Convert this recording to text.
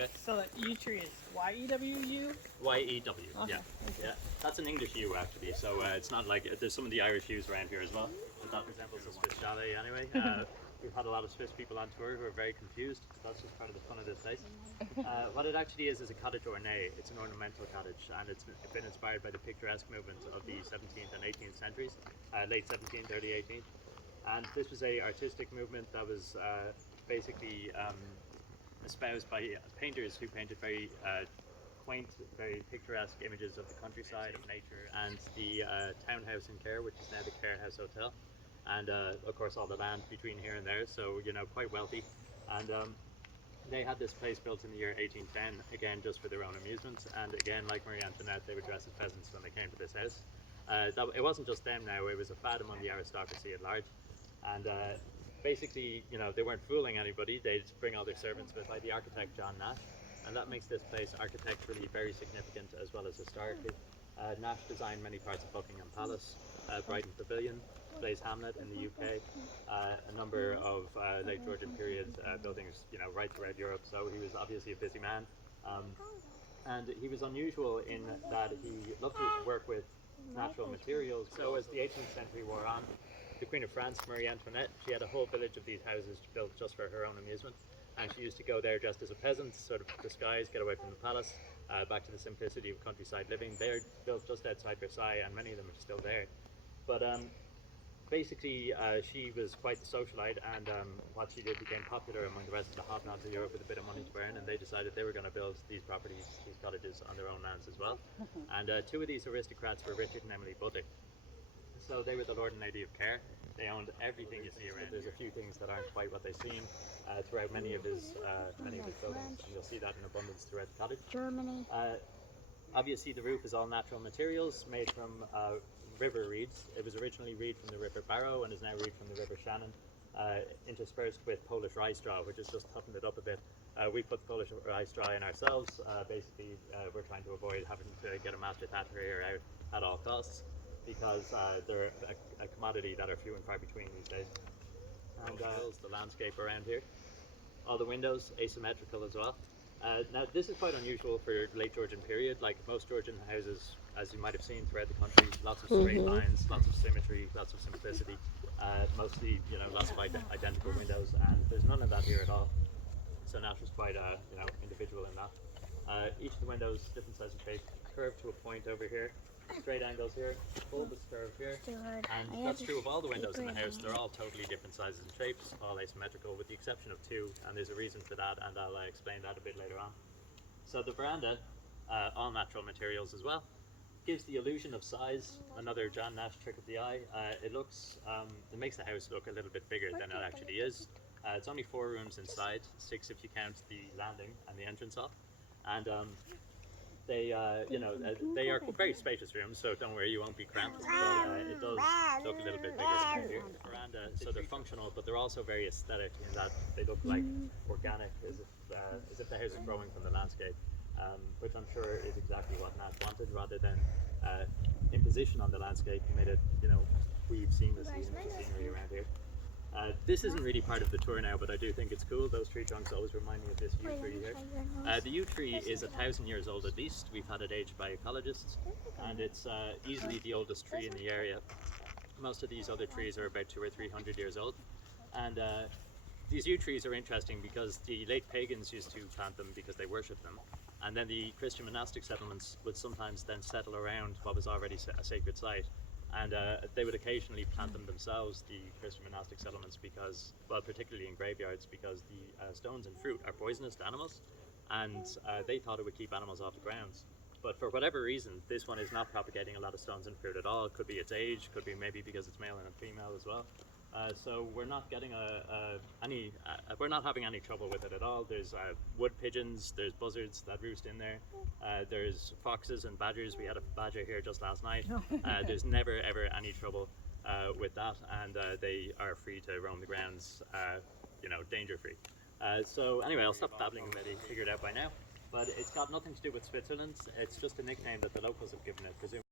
Okay. So that yew tree is Y-E-W-U? Y-E-W, Okay, yeah. Yeah. That's an English yew actually, so it's not like, there's some of the Irish yews around here as well, but that resembles a Swiss chalet anyway. We've had a lot of Swiss people on tour who are very confused. That's just part of the fun of this place. What it actually is a cottage ornée. It's an ornamental cottage, and it's been inspired by the picturesque movement of the 17th and 18th centuries, late 17th, early 18th. And this was a artistic movement that was basically espoused by painters who painted very quaint, very picturesque images of the countryside, of nature, and the townhouse in Kerr, which is now the Kerr House Hotel, and of course all the land between here and there, so you know, quite wealthy. And they had this place built in the year 1810, again just for their own amusement, and again, like Marie Antoinette, they were dressed as peasants when they came to this house. It wasn't just them now, it was a fad among the aristocracy at large, and basically, you know, they weren't fooling anybody, they'd bring all their servants with, like the architect John Nash, and that makes this place architecturally very significant as well as historically. Nash designed many parts of Buckingham Palace, Brighton Pavilion, plays Hamlet in the UK, a number of late Georgian period buildings, you know, right throughout Europe, so he was obviously a busy man. And he was unusual in that he loved to work with natural materials. So as the 18th century wore on, the Queen of France, Marie Antoinette, she had a whole village of these houses built just for her own amusement. And she used to go there dressed as a peasant, sort of disguised, get away from the palace, back to the simplicity of countryside living. They're built just outside Versailles, and many of them are still there. But basically, she was quite the socialite, and what she did became popular among the rest of the hobnobs of Europe with a bit of money to burn, and they decided they were going to build these properties, these cottages, on their own lands as well. And two of these aristocrats were Richard and Emily Buddick. So they were the Lord and Lady of Kerr. They owned everything you see around. There's a few things that aren't quite what they seem throughout many of his buildings, and you'll see that in abundance throughout the cottage. Germany. Obviously, the roof is all natural materials made from river reeds. It was originally reed from the River Barrow and is now reed from the River Shannon, interspersed with Polish rye straw, which has just toughened it up a bit. We put Polish rye straw in ourselves. Basically, we're trying to avoid having to get a master thatcher here out at all costs, because they're a commodity that are few and far between these days. And the landscape around here. All the windows asymmetrical as well. Now this is quite unusual for late Georgian period. Like most Georgian houses, as you might have seen throughout the country, lots of straight lines, lots of symmetry, lots of simplicity, mostly, you know, lots of identical windows, and there's none of that here at all. So Nash was quite you know, individual in that. Each of the windows, different size and shape, curved to a point over here, straight angles here, bulbous curve here, and that's true of all the windows in the house. They're all totally different sizes and shapes, all asymmetrical with the exception of two, and there's a reason for that, and I'll explain that a bit later on. So the veranda, all natural materials as well, gives the illusion of size, another John Nash trick of the eye. It makes the house look a little bit bigger than it actually is. It's only 4 rooms inside, 6 if you count the landing and the entrance hall, and they are very spacious rooms, so don't worry, you won't be cramped, but it does look a little bit bigger than here. Veranda, so they're functional, but they're also very aesthetic in that they look like organic, as if the house is growing from the landscape, which I'm sure is exactly what Nash wanted, rather than imposition on the landscape. He made it, you know, weave seamlessly into the scenery around here. This isn't really part of the tour now, but I do think it's cool. Those tree trunks always remind me of this yew tree here. The yew tree is 1,000 years old at least. We've had it aged by ecologists, and it's easily the oldest tree in the area. Most of these other trees are about 200 or 300 years old, and these yew trees are interesting because the late pagans used to plant them because they worshipped them, and then the Christian monastic settlements would sometimes then settle around what was already a sacred site. And they would occasionally plant them themselves, the Christian monastic settlements, because, well, particularly in graveyards, because the stones and fruit are poisonous to animals, and they thought it would keep animals off the grounds. But for whatever reason, this one is not propagating a lot of stones and fruit at all. It could be its age, could be maybe because it's male and female as well. So we're not getting we're not having any trouble with it at all. There's wood pigeons, there's buzzards that roost in there, there's foxes and badgers. We had a badger here just last night. There's never ever any trouble with that, and they are free to roam the grounds, you know, danger free. So anyway, I'll stop babbling and maybe figure it out by now. But it's got nothing to do with Switzerland. It's just a nickname that the locals have given it, presumably.